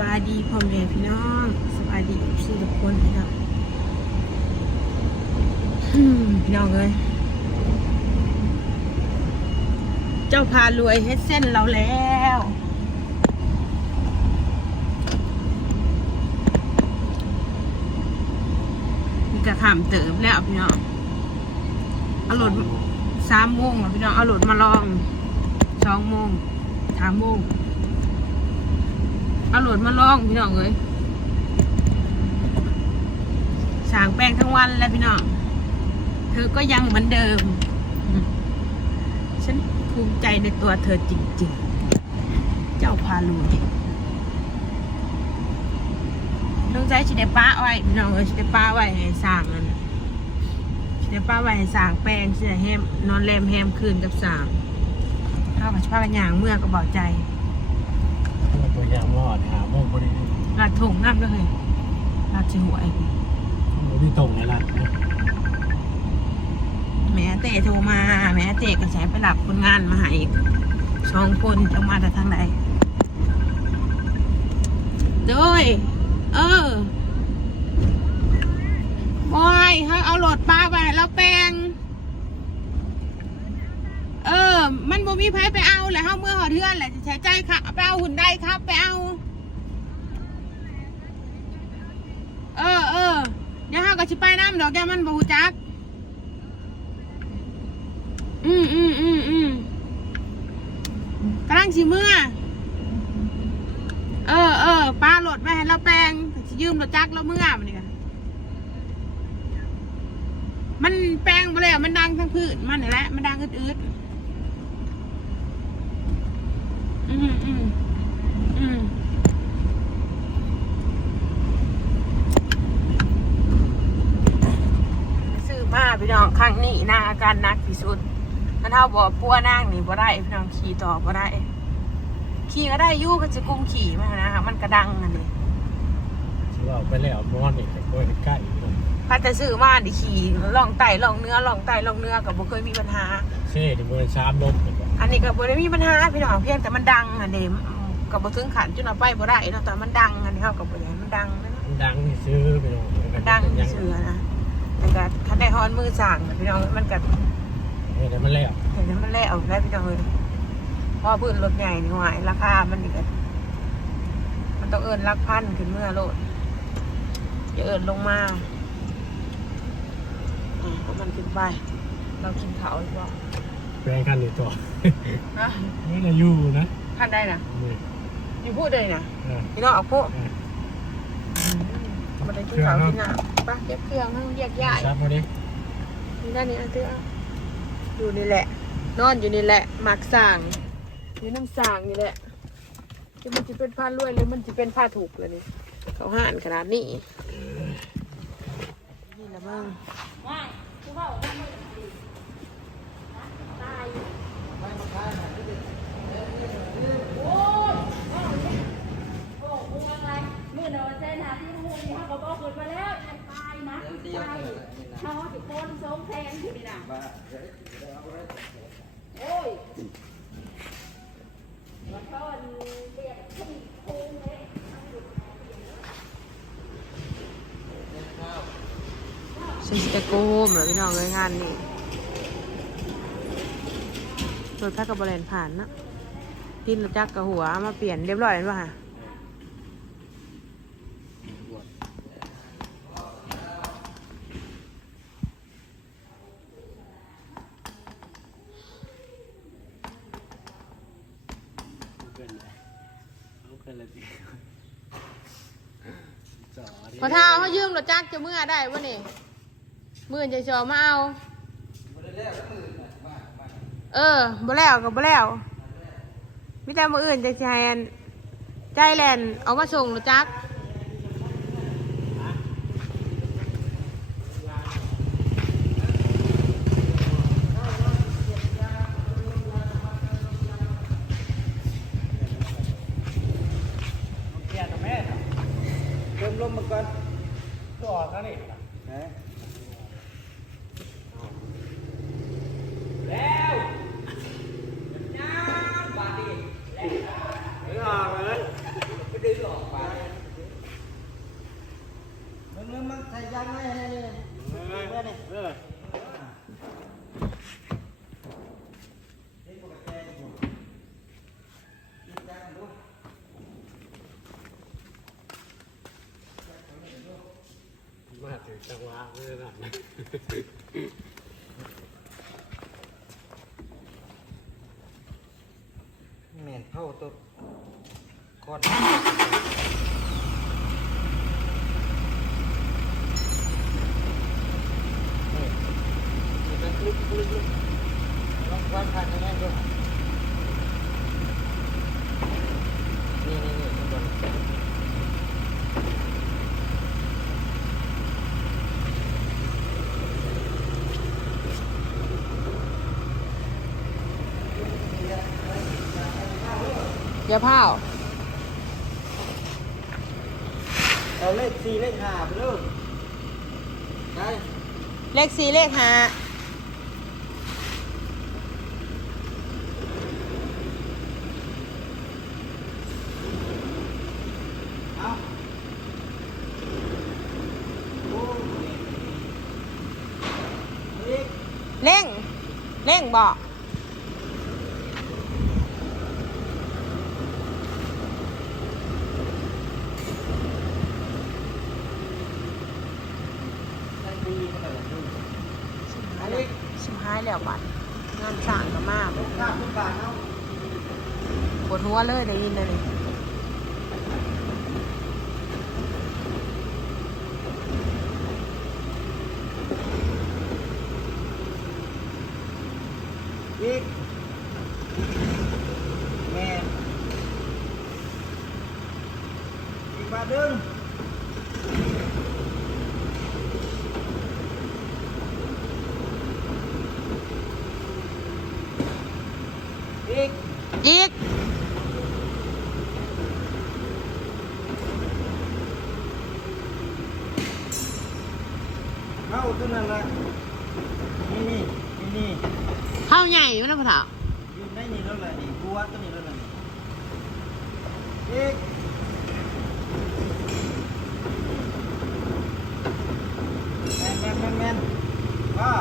บายดีพ่อแม่พี่น้องสบายดีทุกคนพี่น้องพี่น้องเอ้ยเจ้าพารวยให้เส้นเราแล้วมีกระขามเติบแล้วพี่น้องเอารถสามโมงพี่น้องเอารถมาลองสองโมงสามโมง เอาโหลดมาลองพี่น้องเอ้ยสางแป้งทั้งวันแล้วพี่น้อง เธอก็ยังเหมือนเดิม ฉันภูมิใจในตัวเธอจริงๆ เจ้าพาลุยต้องใจชิเดป้าไว้พี่น้องเอ้ยชิเดป้าไว้ให้สร้างนั่นชิเดป้าไว้ให้สร้างแป้งชิเดแฮมนอนแรมแฮมคืนกับสร้างข้าวกับชพากันอย่างเมื่อก็บอกใจ ตัวยางรอดหาโมงพอดีลาดถงน้ำก็เลยลาดชิหัวไอ้มันที่ตรงนี่แหละแม่เตะโทรมา แม่เตะก็ใช้ไปหลับคนงานมาให้อีกสองคนจะมาจากทางไหนโดย เออวายให้เอาโหลดปลาไปแล้วแปลงเออ มันบ่มีไผไปเอาแหละเฮาเมื่อหอเทือนแหละจะใช้ใจค่ะไปเอาหุ่นได้ครับ ไปเอา เออเออเดี๋ยวเฮาก็สิไปน้ำดอกแกมันบ่ฮู้จัก อืมอืมอืมอืมกำลังสิเมื่อ เออเออป้าโหลดไว้ให้เราแปลงสิยืมรถจักรเราเมื่อมันนี่กันมันแปลงไปแล้วมันดังทั้งพืชมันนี่แหละมันดังอืดๆ อืมอืมอืมซื้อมาพี่น้องครั้งนี้นาอาการหนักที่สุดมันเท่าบอกพัวนางนี่บ่ได้พี่น้องขี่ต่อบ่ได้ ขี่ก็ได้ยู่ก็จะกุ้มขี่มานะคะมันกระดังอันนี้ที่ว่าไปแล้วนอนอีกแต่ก็ใกล้พัดจะซื้อมาดิขี่ล่องไต่ล่องเนื้อล่องไต่ล่องเนื้อกับบ่เคยมีปัญหาเช่ที่มือชามลม อนกันอันนี้ก็บ่ได้มีปัญหาพี่น้องเพียงแต่มันดังอันนี้ก็บ่ถึงขันจนเอาไปบ่ได้เนาะแต่มันดังอันนี้เฮาก็บ่อยากให้มันดังนะมันดังที่ซื้อไปลงมันดังเสือนะแต่ก็คันได้ฮอนมือสั่งน่ะพี่น้องมันก็เออแต่มันแล้วเห็นแล้วมันแล้วได้พี่น้องเอ้ยเพราะพื้นรถใหญ่นี่หวายราคามันนี่ก็มันต้องเอิ้นหลักพันขึ้นเมื่อโลดอย่าเอิ้นลงมาอ่าเอามันขึ้นไปเรากินเขาหรือเปล่า แปลงกันอยู่ตัวฮะนี่เราอยู่นะท่านได้นะนี่อยู่พูดเลยนะเออพี่น้องเอาพวกเออมันได้กินเขากินน้ำปะเก็บเครื่องให้มันแยกย้ายชัดพอดีนี่ด้านนี้อันเตื้ออยู่นี่แหละ นอนอยู่นี่แหละหมักสางอยู่น้ำสางนี่แหละที่มันจะเป็นผ้ารวยหรือมันจะเป็นผ้าถูกเลยนี่เขาห่านขนาดนี้นี่ละมั่ง โอ้ยมาต้อนเปียกที่โค้งเลยฉันจะโกโฮมเหรอพี่น้องเลยงานนี่รถแพ็กกับบริเวณผ่านนะดินรถจักรกับหัวมาเปลี่ยนเรียบร้อยแล้วป่ะเอาขึ้นเลยสิจอพอเท้าเขายืมรถจักรจะเมื่อได้ป่ะนี่มื่อจะจอมาเอา เออบ่แล้วกับบ่แล้วมิแต่มืออื่นจะแทนใจแลนเอามาส่งรถจักร เกียร์ตัวแม่เติมลมมาก่อนตัวออกแล้วนี่แล้ว น้ำบาดีไม่ออกเลยไม่ดึงออกไปมึงมึงใส่ยางไว้ให้นี่เพื่อนนี่เออมาถึงจังหวะไม่ได้หนักแม่นเข้าตัว ก้อนเป็นลึกลึกลึกลองวัดผ่านยังไงดูนี่นี่นี่ข้างบนอย่าเผา เอาเลขสี่เลขห้าไปเลยได้เลขสี่เลขห้าเอาโอ้เลขเร่งเร่งบอก ได้ดีเท่าไหร่ดู อันนี้ชิมหายแล้วบัดงานสร้างก็มากลูกค้าทุกบาทเอาปวดหัวเลยได้ยินเลยนี่ อีกแม่อีกบาทหนึ่งอีก อีก เข้าตัวนั้นละนี่นี่นี่นี่ เข้าใหญ่อยู่นะพ่อเฒ่า อยู่ในนี่แล้วแหละนี่บัวตัวนี้แล้วแหละนี่อีกแมนแมนแมนแมนว่า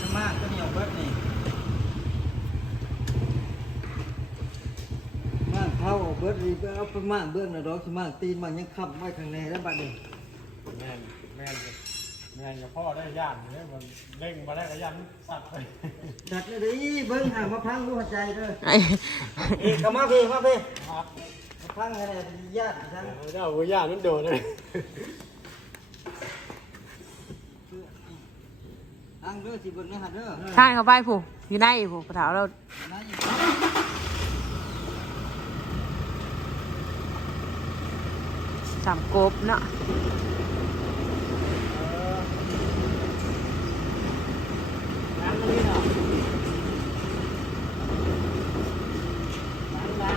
จะมากตัวนี้ออกเบิดนี่มากเข้า ออกเบิดนี่ก็เอาไปมากเบื้องนะดอกสิมากตีนมันยังขับไว้ข้างในแล้วบัดนี้แม่นแม่นกับแม่นกับพ่อได้ย่านเนี่ยมันเร่งมาได้ก็ยันสัตว์ไปจัดเลยดิเบิ้งห่างมาพังดูหัวใจเด้อไอ้เอกเข้ามาพี่มาพี่ครับมาพังอะไรญาติฉันเจ้าวิญญาณมันโดดเลยอังเด้อสิเบิ้งนะฮะเด้อข้างเข้าไปผู้อยู่ในผู้พ่อเฒ่าเรา นะอีก สามกบเนาะน้ำตรงนี้เนาะน้ำน้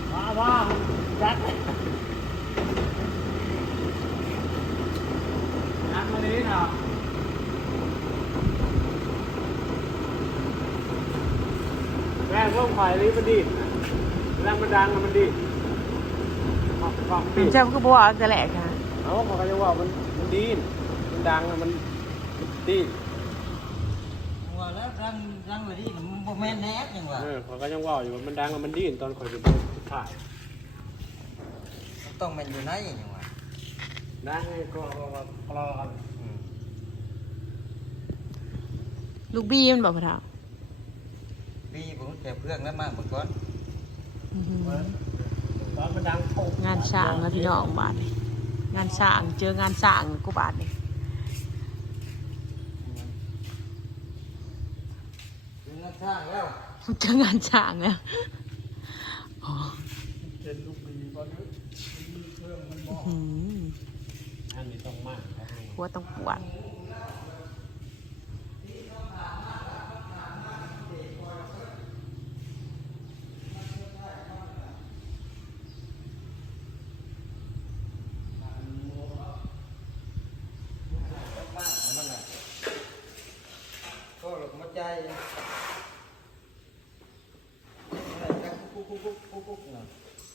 ำว้าว้าจัดน้ำมันนี่เนาะ แม่ต้องฝ่ายนี้มันดีแรงมันดังอะมันดีความความปิดเจ้าก็บอกว่าจะแหลกค่ะเอาเขาก็จะว่ามันมันดีนมันดังอะมันมันดีนว่าแล้วรังรังเลยดิมันบ่แม่นแน่ยังว่าเออเขาก็ยังว่าอยู่ว่ามันดังอะมันดีนตอนคอยไปถ่ายมันต้องแม่นอยู่ไหนยังว่าดังไงก็ก็ก็ก็รอกันอืมลูกบี้มันบอกพ่อเฒ่า พี่ผมแก่เพื่อนแล้วมากเมื่อก่อนอื้อหือตอนมันดังโป๊กงานสร้างแล้วพี่น้องบาทนี่งานสร้างเจองานสร้างกูบาทนี่ถึงนักสร้างแล้วเจองานสร้างแล้วอ๋อเป็นลูกปีตอนนี้เครื่องมันมอื้อหือ อันนี้ต้องมากครับ หัวต้องปวด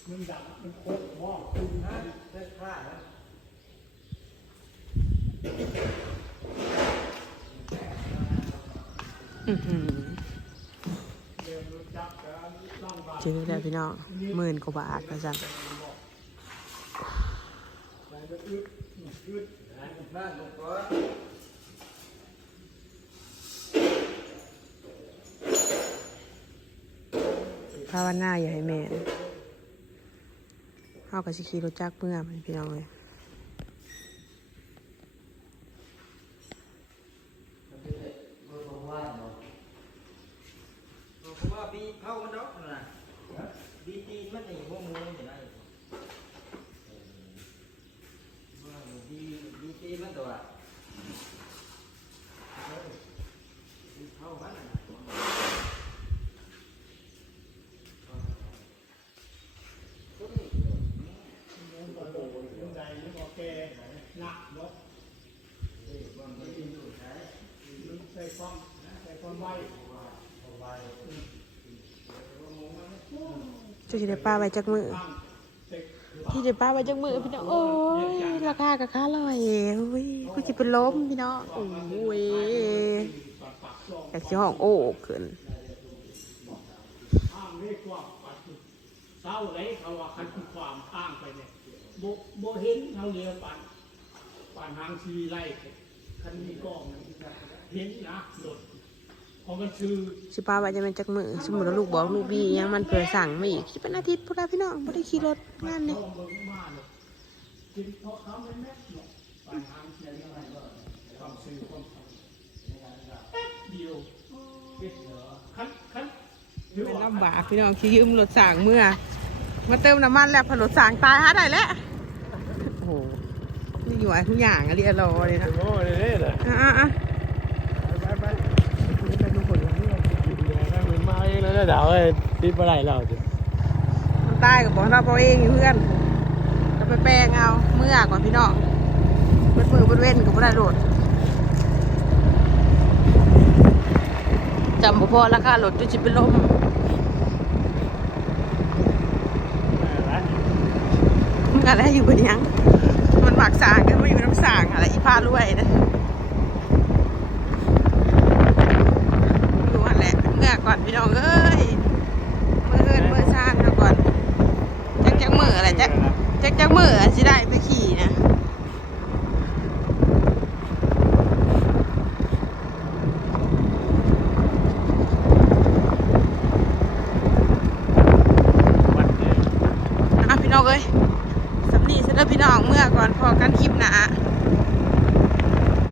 มันดังมันโคตรมอคุณนะเส้นผ้านะอื้อหือเริ่มรู้จักกันต้องบาจื้อแล้วพี่น้องหมื่นกว่าบาทนะจ๊ะไปมันอึดอึดบ้าอนภาวนาอย่าให้แม่น เฮาก็สิขี่รถจักรเมื่อมันพี่น้องเลยเพราะว่าบีเข้ามันดอกนะบีจีมันนี่พวกมูนอย่างไรบีบีจีนมันตัวเข้ามันนะ มันก็โดดยังไงยังโอเคหนักเนาะมัน ใส่ความใส่ความไวจะสิได้ป้าไว้จักมือตั้งเต็กที่ได้ป้าไว้จักมือพี่น้องโอ้ยราคากับค่าลอยโอ้ยกูจะเป็นล้มพี่น้องโอ้ยปากปากซอยากสิห้องโอ้ขึ้นเท่าปัดเศร้าเลยเขาว่าคันความอ้างไปเนี่ยโบโบเห็นเขาเรียกปันปันหางชีไล่คันมีกล้อง เห็นนะโดดพอมันชื่อสิป้าไว้จะเป็นจักมือสมมุติว่าลูกบอกลูกบีอิหยังมันเผื่อสั่งมาอีกสิเป็นอาทิตย์พุ่นละพี่น้องบ่ได้ขี่รถงานลนี่องเบิ่งมาเลยกินเพราะเขาไม่แม่เนาะปันหางชีไล่ความซื่อความทำแป๊บเดียวคันคันเป็นลำบากพี่น้องขี่ยืมรถสั่งเมื่อ มาเติมน้ำมันแล้วพอรถสั่งตายหาได้แล้วโอ้โหนี่อยู่ไอ้ทุกอย่างอะเรียรอเลยนะโอ้ยเลยเลยอะอะ ไปไปนี่เป็นทุกคนที่เรากินเลยนะ มันมาเองแล้วเดี๋ยวไอ้ติดอไรเราจะมันตายกับบอกเราเอาเองอยู่เพื่อนจะไปแปลงเอาเมื่อก่อนพี่น้องเบิดมือเบิดเว้นกับบ่ได้โดดจำบ่พอราคารถจุจิเป็นลมมึงอะไรอยู่บนยัง มันหมักสางกันมาอยู่น้ำสางอะไรอีผ้ารวยนะดูอันแหละเมื่อ ก่อนพี่น้องเอ้ยมือเอินมือสร้างเอาก่อนจักจักมืออะไรจักจักจักมืออะสิได้